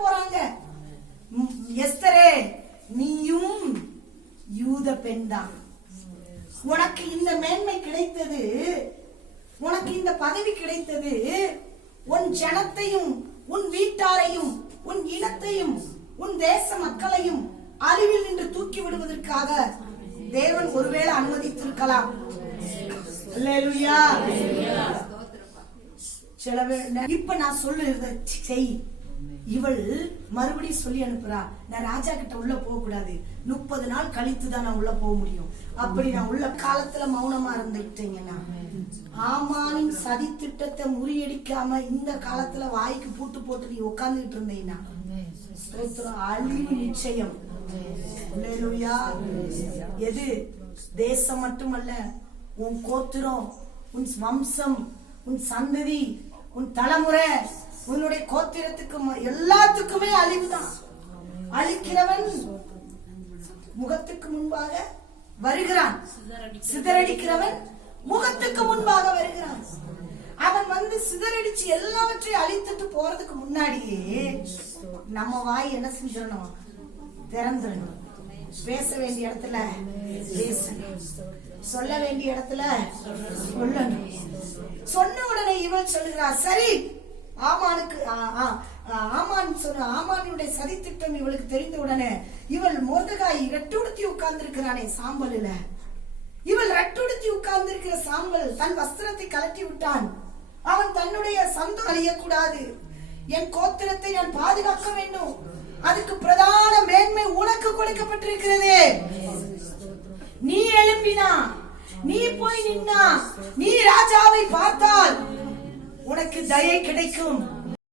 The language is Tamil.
போறாங்க. எஸ்தரே, நீயும் யூத பெண் தான். உனக்கு இந்த மேன்மை கிடைத்தது, உனக்கு இந்த பதவி கிடைத்தது உன் ஜனத்தையும் உன் வீட்டாரையும் உன் இனத்தையும் உன் தேச மக்களையும் அழிவில் நின்று தூக்கி விடுவதற்காக தேவன் ஒருவேளை அனுமதித்திருக்கலாம். அல்லேலூயா. இப்ப நான் சொல்லுறத செய். இவள் மறுபடியும் சொல்லி அனுப்புறா, நான் ராஜா கிட்ட உள்ள போக கூடாது, 30 நாள் கழித்துதான் நான் உள்ள போக முடியும். அப்படி நான் உள்ள காலத்துல மௌனமா இருந்துட்டீங்கன்னா, ஆமானின் சதி திட்டத்தை முறியடிக்காம இந்த காலத்துல வாய்க்கு பூட்டு போட்டு நீ உட்கார்ந்துட்டு இருந்தீங்கன்னா அழிவு நிச்சயம். எது தேசம் மட்டுமல்ல, உன் கோத்திரம், உன் வம்சம், உன் சந்ததி, உன் தலைமுறை, உன்னுடைய கோத்திரத்துக்கு எல்லாத்துக்குமே அழிவுதான். அழிக்கிறவன் முகத்துக்கு முன்பாக வருகிறான், சிதறடிக்கிறவன் முகத்துக்கு முன்பாக வருகிறான். அவன் வந்து சிதறடிச்சு எல்லாவற்றையும் அழித்துட்டு போறதுக்கு முன்னாடியே நம்ம வாய் என்ன செஞ்சிடணும்? திறந்துடணும். பேச வேண்டிய இடத்துல பேசணும், சொல்ல வேண்டிய இடத்துல சொல்லணும். சொன்ன உடனே இவள் சொல்லுகிறார், சரி ஆமானுக்கு ஆமானுடைய சதி திட்டம் இவளுக்கு தெரிந்த உடனே இவள் மொர்தெகாய் ரெட்டுடுத்தி உட்கார்ந்து இருக்கிறானே சாம்பலில, இவள் ரெட்டுடுத்தி உட்கார்ந்து இருக்கிற சாம்பல் தன் வஸ்திரத்தை கலட்டி விட்டான். அவன் தன்னுடைய சந்தம் அழியக்கூடாது, என் கோத்திரத்தை நான் பாதுகாக்க வேண்டும், அதுக்கு பிரதான மேன்மை உனக்கு கொடுக்கப்பட்டிருக்கிறது. நீ எழும்பினா, நீ போய் நின்னா, நீ ராஜாவை பார்த்தால் உனக்கு தயை கிடைக்கும்.